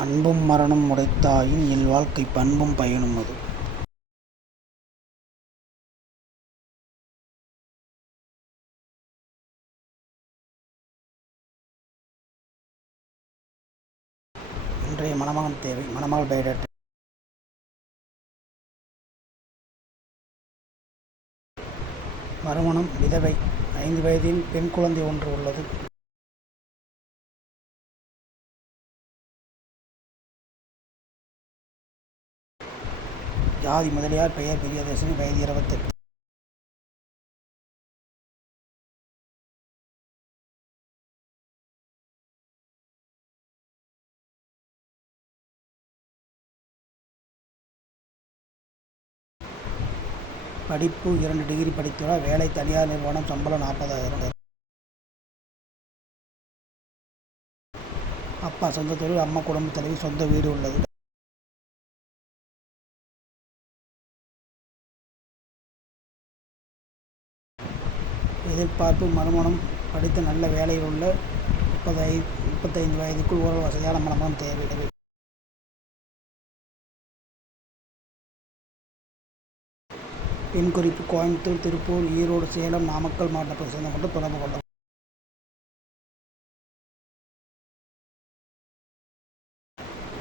அன்பும் மரணம் உடைத்தாயின் இல்வாழ்க்கை பண்பும் பயனும் அது. இன்றைய மணமகன் தேவை மணமகள் பயோடேட்டா மறுமணம் விதவை ஐந்து வயதில் பெண் குழந்தை ஒன்று உள்ளது. ஜாதி முதலியார் பெயர் பிரியதர்ஷினி வயது இருபத்தெட்டு. படிப்பு இரண்டு டிகிரி படித்துள்ளார். வேலை தனியார் நிறுவனம் சம்பளம் நாற்பதாயிரம். அப்பா சொந்த தொழில் அம்மா குடும்ப தலைவி சொந்த வீடு உள்ளது. எதிர்பார்ப்பு மறுமணம் படித்த நல்ல வேலையில் உள்ள முப்பது முப்பத்தைந்து வயதுக்குள் ஓரளவு வசதியான மணமகன் தேவை. பெண் குறிப்பு கோயம்புத்தூர் திருப்பூர் ஈரோடு சேலம் நாமக்கல் மாவட்டத்தை சேர்ந்த கொண்டு தொடர்பு கொண்டோம்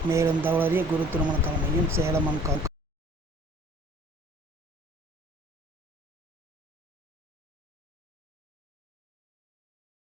மேலும் தவறிய குரு திருமண தலைமையும் சேலம் அண்ட்